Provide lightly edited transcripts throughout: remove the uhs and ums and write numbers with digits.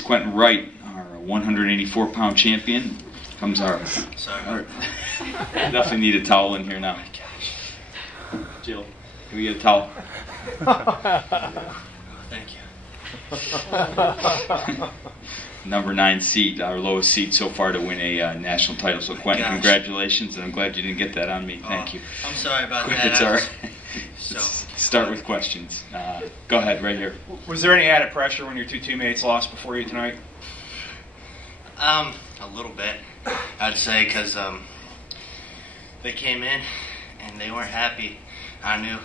Quentin Wright, our 184-pound champion, comes our... Sorry. Definitely need a towel in here now. Jill, can we get a towel? Thank you. Number 9 seed, our lowest seed so far to win a national title. So Quentin, congratulations, and I'm glad you didn't get that on me. Thank you. I'm sorry about that. It's all right. So Start with questions. Go ahead, right here. Was there any added pressure when your two teammates lost before you tonight? a little bit, I'd say, because they came in and they weren't happy. I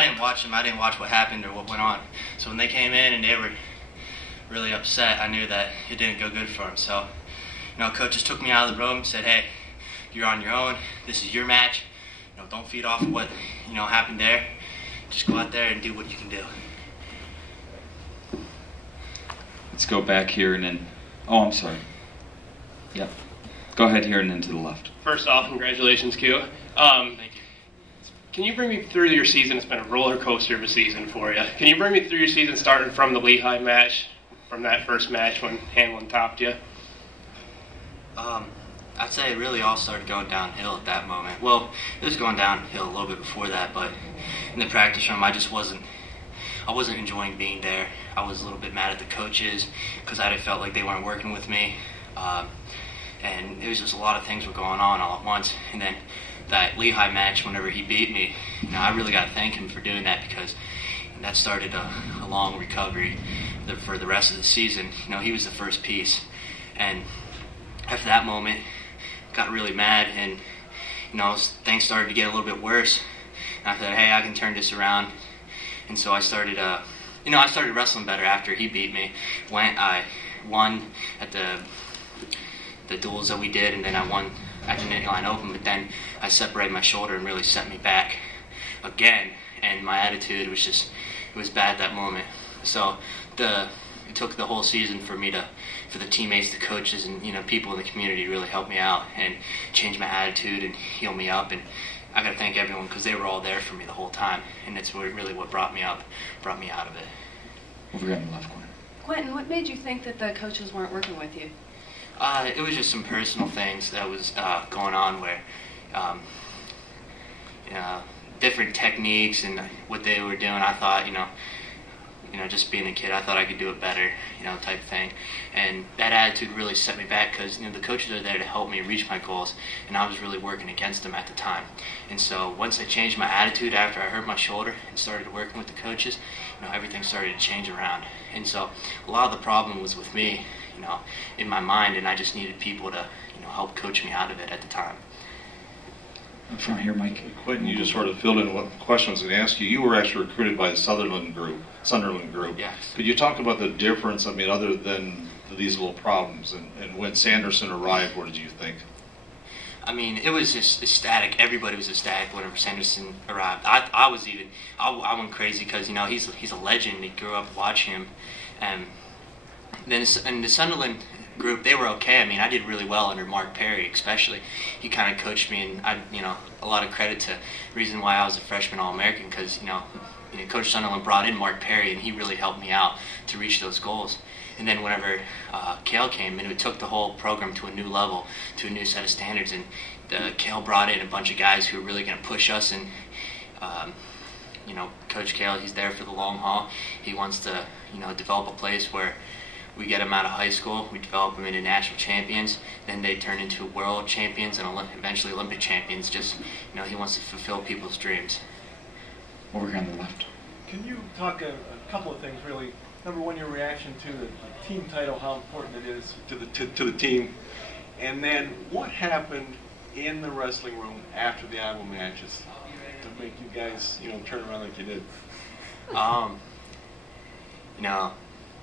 didn't watch them. I didn't watch what happened or what went on. So when they came in and they were really upset, I knew that it didn't go good for them. So, coaches took me out of the room and said, "Hey, you're on your own. This is your match. Don't feed off of what happened there. Just go out there and do what you can do." Let's go back here and then... Oh, I'm sorry. Yep. Go ahead here and then to the left. First off, congratulations, Q. Thank you. Can you bring me through your season? It's been a roller coaster of a season for you. Can you bring me through your season starting from the Lehigh match, from that first match when Hanlon topped you? I'd say it really all started going downhill at that moment. Well, it was going downhill a little bit before that, but in the practice room, I wasn't enjoying being there. I was a little bit mad at the coaches because I felt like they weren't working with me. And it was just a lot of things were going on all at once. And then that Lehigh match, whenever he beat me, I really got to thank him for doing that, because that started a long recovery for the rest of the season. He was the first piece. And after that moment, got really mad, and things started to get a little bit worse. And I thought, hey, I can turn this around. And so I started I started wrestling better after he beat me. I won at the duels that we did, and then I won at the Midline Open, but then I separated my shoulder and really set me back again, and my attitude was it was bad at that moment. So it took the whole season for the teammates, the coaches, and people in the community to really help me out and change my attitude and heal me up. And I got to thank everyone, because they were all there for me the whole time, and that's really what brought me out of it. Over here on the left corner. Quentin, what made you think that the coaches weren't working with you? It was just some personal things that was going on where, different techniques and what they were doing. I thought, just being a kid, I thought I could do it better, type thing. And that attitude really set me back, because, the coaches are there to help me reach my goals, and I was really working against them at the time. And so once I changed my attitude after I hurt my shoulder and started working with the coaches, everything started to change around. And so a lot of the problem was with me, in my mind, and I just needed people to, help coach me out of it at the time. Up front here, Mike. Quentin, you just sort of filled in what question I was going to ask you. You were actually recruited by the Sunderland group. Yes. Could you talk about the difference, other than these little problems, and when Sanderson arrived, what did you think? It was just ecstatic. Everybody was ecstatic whenever Sanderson arrived. I went crazy, because, he's a legend. He grew up watching him. And then in the Sunderland group, they were okay. I did really well under Mark Perry, especially. He kind of coached me, and a lot of credit to the reason why I was a freshman All-American, because Coach Sunderland brought in Mark Perry, and he really helped me out to reach those goals. And then whenever Cale came in, it took the whole program to a new level, to a new set of standards, and Cale brought in a bunch of guys who were really going to push us. And Coach Cale, he's there for the long haul. He wants to develop a place where we get them out of high school, we develop them into national champions, then they turn into world champions and eventually Olympic champions. He wants to fulfill people's dreams. Over here on the left. Can you talk a couple of things, really? Number one, your reaction to the team title, how important it is to the team, and then what happened in the wrestling room after the Iowa matches to make you guys, turn around like you did?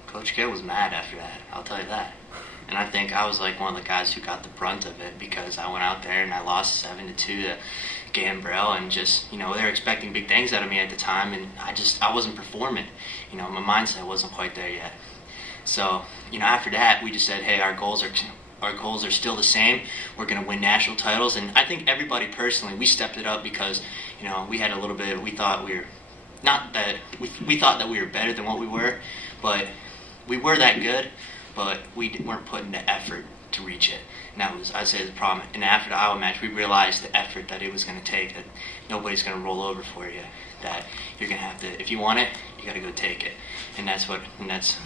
Coach K was mad after that, I'll tell you that. And I think I was like one of the guys who got the brunt of it, because I went out there and I lost 7-2 to Gambrell, and just, they were expecting big things out of me at the time, and I wasn't performing. My mindset wasn't quite there yet. So, after that, we just said, hey, our goals are still the same. We're going to win national titles. And I think everybody personally, we stepped it up, because, we had a little bit, we thought we thought that we were better than what we were, but we were that good. but we weren't putting the effort to reach it. And that was, I'd say, the problem. And after the Iowa match, we realized the effort that it was going to take, that nobody's going to roll over for you, that you're going to have to, if you want it, you got to go take it. And that's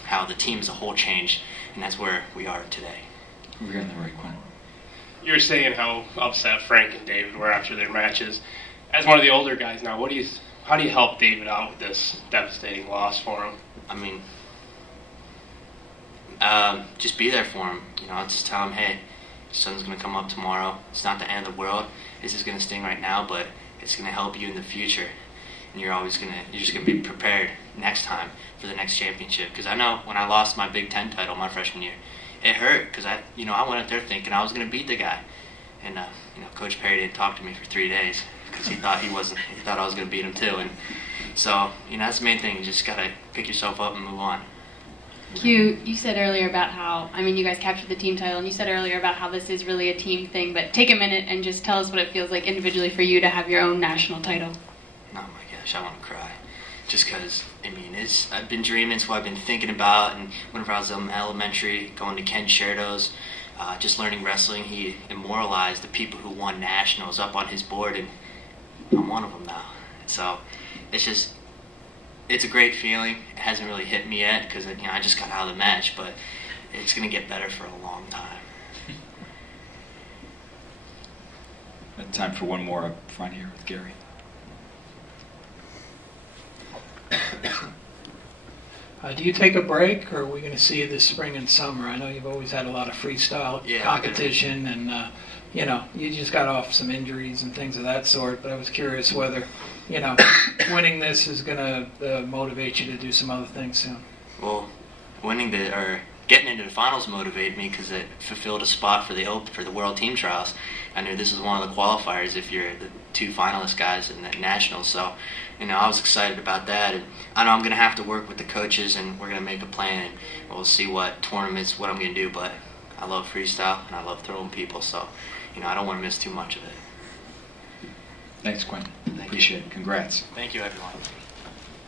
how the team as a whole changed, and that's where we are today. We're getting the right, Quentin. You were saying how upset Frank and David were after their matches. As one of the older guys now, how do you help David out with this devastating loss for him? I mean, just be there for him. I'll just tell him, hey, the sun's going to come up tomorrow. It's not the end of the world. This is going to sting right now, but it's going to help you in the future. And you're just going to be prepared next time for the next championship. Because I know when I lost my Big Ten title my freshman year, it hurt because I went up there thinking I was going to beat the guy. And, Coach Perry didn't talk to me for 3 days because he thought I was going to beat him too. And so, that's the main thing. You just got to pick yourself up and move on. You said earlier about how, you guys captured the team title, and you said earlier about how this is really a team thing, but take a minute and just tell us what it feels like individually for you to have your own national title. Oh my gosh, I want to cry. Just because, I've been dreaming, it's what I've been thinking about, and whenever I was in elementary, going to Ken Sherdo's, just learning wrestling, he immortalized the people who won nationals up on his board, and I'm one of them now. So, it's a great feeling. It hasn't really hit me yet because I just got out of the match, but it's going to get better for a long time. Time for one more up front here with Gary. Do you take a break, or are we going to see you this spring and summer? I know you've always had a lot of freestyle competition, and you just got off some injuries and things of that sort. But I was curious whether winning this is going to motivate you to do some other things soon. Well, getting into the finals motivated me because it fulfilled a spot for the World Team Trials. I knew this was one of the qualifiers if you're the 2 finalist guys in the nationals. So, I was excited about that. And I know I'm going to have to work with the coaches, and we're going to make a plan, and we'll see what I'm going to do. But I love freestyle, and I love throwing people, so I don't want to miss too much of it. Thanks, Quentin. Thank you. Appreciate it. Congrats. Thank you, everyone.